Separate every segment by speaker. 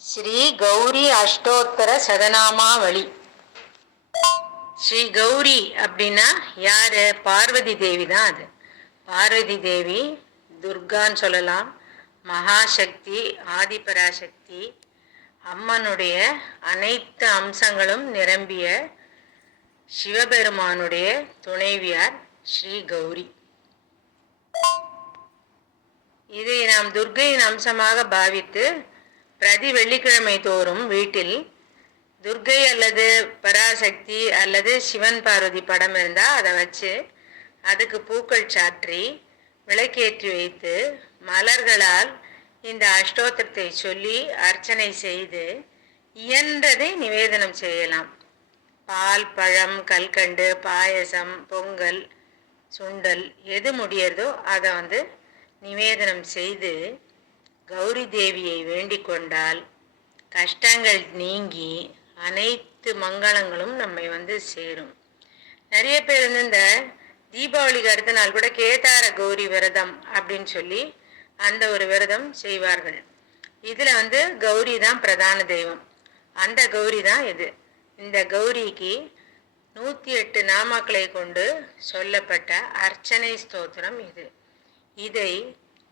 Speaker 1: ஸ்ரீ கௌரி அஷ்டோத்தர சதநாமாவளி. ஸ்ரீ கௌரி அப்படின்னா யாரு? பார்வதி தேவி தான் அது. பார்வதி தேவி துர்கான்னு சொல்லலாம். மகாசக்தி ஆதிபராசக்தி அம்மனுடைய அனைத்து அம்சங்களும் நிரம்பிய சிவபெருமானுடைய துணைவியார் ஸ்ரீ கௌரி. இதை நாம் துர்கையின் அம்சமாக பாவித்து பிரதி வெள்ளிக்கிழமை தோறும் வீட்டில் துர்க்கை அல்லது பராசக்தி அல்லது சிவன் பார்வதி படம் இருந்தால் அதை வச்சு அதுக்கு பூக்கள் சாற்றி விளக்கேற்றி வைத்து மலர்களால் இந்த அஷ்டோத்திரத்தை சொல்லி அர்ச்சனை செய்து இயன்றதை நிவேதனம் செய்யலாம். பால் பழம் கல்கண்டு பாயசம் பொங்கல் சுண்டல் எது முடியறதோ அதை வந்து நிவேதனம் செய்து கௌரி தேவியை வேண்டிக் கொண்டால் கஷ்டங்கள் நீங்கி அனைத்து மங்களங்களும் நம்மை வந்து சேரும். நிறைய பேர் வந்து இந்த தீபாவளிக்கு அடுத்த நாள் கூட கேதார கௌரி விரதம் அப்படின்னு சொல்லி அந்த ஒரு விரதம் செய்வார்கள். இதில் வந்து கௌரி தான் பிரதான தெய்வம். அந்த கௌரி தான் இது. இந்த கௌரிக்கு நூற்றி எட்டு நாமாக்களை கொண்டு சொல்லப்பட்ட அர்ச்சனை ஸ்தோத்திரம் இது. இதை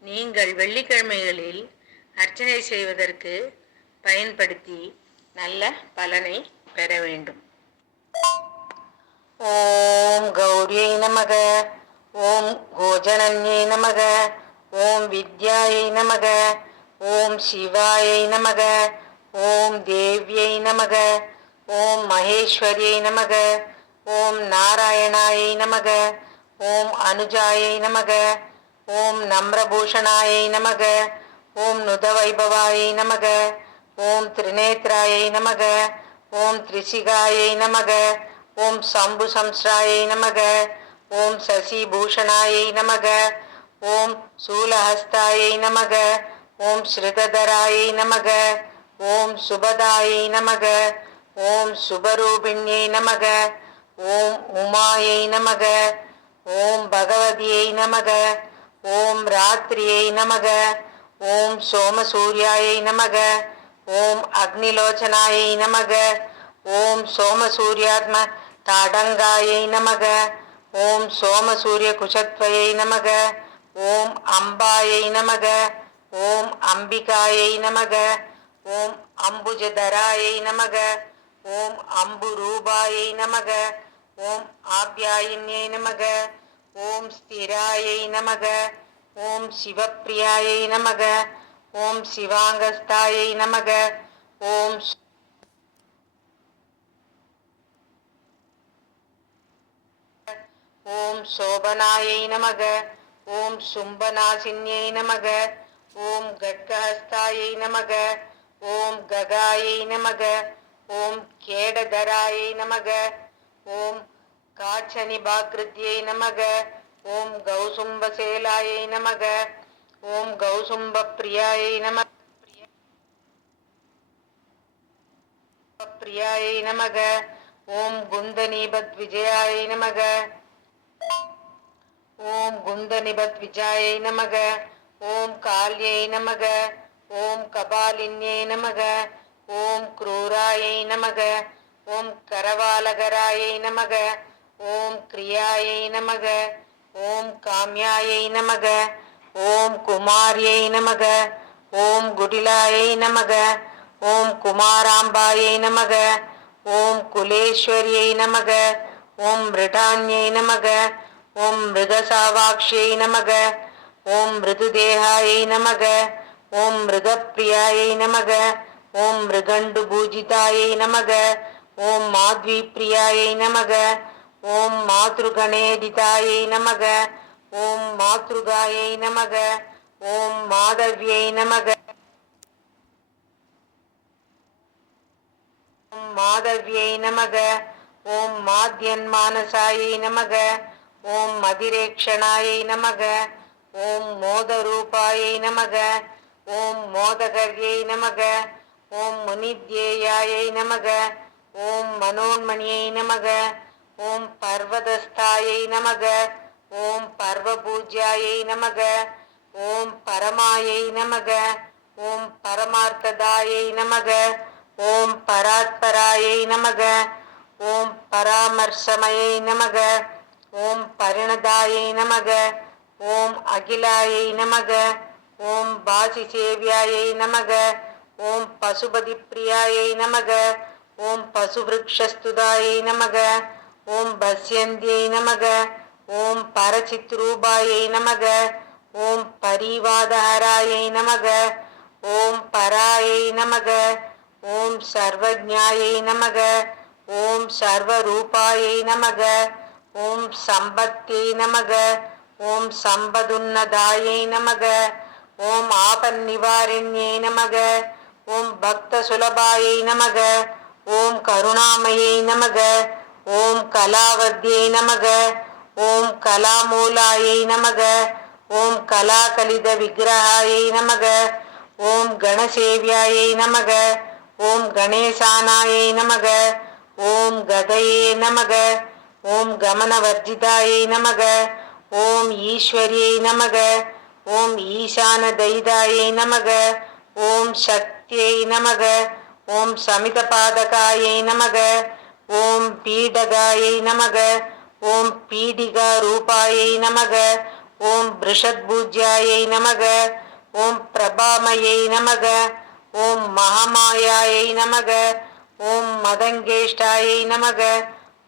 Speaker 1: நீங்கள் வெள்ளிக்கிழமைகளில் அர்ச்சனை செய்வதற்கு பயன்படுத்தி நல்ல பலனை பெற வேண்டும். ஓம் கௌரியை நமக ஓம் கோஜனன்யை நமக ஓம் வித்யாயை நமக ஓம் சிவாயை நமக ஓம் தேவியை நமக ஓம் மகேஸ்வரியை நமக ஓம் நாராயணாயை நமக ஓம் அனுஜாயை நமக ஓம் நம்ரபூஷணாயை நமக ஓம் நுதவைபவாயை நமக ஓம் திரிநேத்ராயை நமக ஓம் திரிசிகாயை நமக ஓம் சம்பு சம்ஸ்ராயை நமக ஓம் சசிபூஷணாயை நமக ஓம் சூலஹஸ்தாயை நமக ஓம் ஸ்ருததராயை நமக ஓம் சுபதாயை நமக ஓம் சுபரூபிணியை நமக ஓம் உமாயை நமக ஓம் பகவதியை நமக ஓம் ராத்திரியை நமக ஓம் சோமசூர்யாயை நமக ஓம் அக்னிலோச்சனாயை நமக ஓம் சோமசூர்யாத்ம தாடங்காயை நமக ஓம் சோமசூரிய குஷத்வயை நமக ஓம் அம்பாயை நமக ஓம் அம்பிகாயை நமக ஓம் அம்புஜதராயை நமக ஓம் அம்புரூபாயை நமக ஓம் ஆப்யாயின்யை நமக ஓம் ஸ்திராயை நமக ஓம் சிவப்பிரியாயை நமக ஓம் சிவாங்கஸ்தாயை நமக ஓம் ஓம் சோபனாயை நமக ஓம் சும்பநாசின்யை நமக ஓம் கட்கஹஸ்தாயை நமக ஓம் ககாயை நமக ஓம் கேடதராயை நமக ஓம் காட்சனிபாகிருத்யை நமக. ஓம் கௌசும்பசேலாயை நமக. ஓம் கௌசும்ப பிரியாயை நம பிரியாயை நமக. ஓம் குந்தநீபத் விஜயாயை நமக. ஓம் குந்தநிபத் விஜயாயை நமக. ஓம் கால்யை நமக. ஓம் கபாலின்யை நமக. ஓம் குரூராயை நமக. ஓம் கரவாலகராயை நமக. ஓம் கிரியாயை நமக ஓம் காமியாயை நமக ஓம் குமாரியை நமக ஓம் குடிலாயை நமக ஓம் குமாராம்பாயை நமக ஓம் குலேஸ்வரியை நமக ஓம் மிருடான்யை நமக ஓம் மிருகசாவாக்ஷியை நமக ஓம் மிருதுதேகாயை நமக ஓம் மிருகப்பிரியாயை நமக ஓம் மிருகண்டு பூஜிதாயை நமக ஓம் மாத்வி பிரியாயை நமக ஓம் மாத்ருகணேதிதாயை நமக. ஓம் மாத்ருகாயை நமக. ஓம் மாதவியை நமக. ஓம் மாதவியை நமக. ஓம் மாத்யன்மானசாயை நமக. ஓம் மதிரேக்ஷணாயை நமக. ஓம் மோதரூபாயை நமக. ஓம் மோதகர்யை நமக. ஓம் முனித்யேயாயை நமக. ஓம் மனோன்மணியை நமக. ஓம் பர்வதஸ்தாயை நமக ஓம் பர்வபூஜ்யாயை நமக ஓம் பரமாயை நமக ஓம் பரமார்த்ததாயை நமக ஓம் பராத்பராயை நமக ஓம் பராமர்சமயை நமக ஓம் பரிணதாயை நமக ஓம் அகிலாயை நமக ஓம் பாசி சேவியாயை நமக ஓம் பசுபதி பிரியாயை நமக ஓம் பசுவிருக்ஷஸ்துதாயை நமக ஓம் பஸ்யந்தியை நமக ஓம் பரசித்ரூபாயை நமக ஓம் பரிவாதஹராயை நமக ஓம் பராயை நமக ஓம் சர்வஜாயை நமக ஓம் சர்வரூபாயை நமக ஓம் சம்பத்தியை நமக ஓம் சம்பதுன்னதாயை நமக ஓம் ஆபநிவாரண்யை நமக ஓம் பக்த சுலபாயை நமக ஓம் கருணாமையை நமக ஓம் கலாவத்யை நமக ஓம் கலாமூலாயை நமக ஓம் கலாகலித விக்கிரகாயை நமக ஓம் கணசேவியாயை நமக ஓம் கணேசானாயை நமக ஓம் கதையே நமக ஓம் கமனவர்ஜிதாயை நமக ஓம் ஈஸ்வரியை நமக ஓம் ஈசான தைதாயை நமக ஓம் சக்தியை நமக ஓம் சமிதபாதகாயை நமக ஓம் பீடகாயை நமக ஓம் பீடிகா ரூபாயை நமக ஓம் பிருஷத்பூஜ்யாயை நமக ஓம் பிரபாமையை நமக ஓம் மகமாயாயை நமக ஓம் மதங்கேஷ்டாயை நமக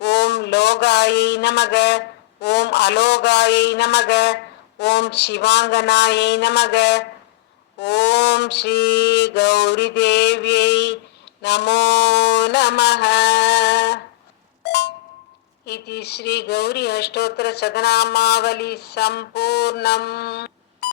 Speaker 1: ஓம் லோகாயை நமக ஓம் அலோகாயை நமக ஓம் சிவாங்கனாயை நமக ஓம் ஸ்ரீ கௌரி தேவியை நமோ நமः इति श्रीगौरी अष्टोत्तरशतनामावली सम्पूर्णम्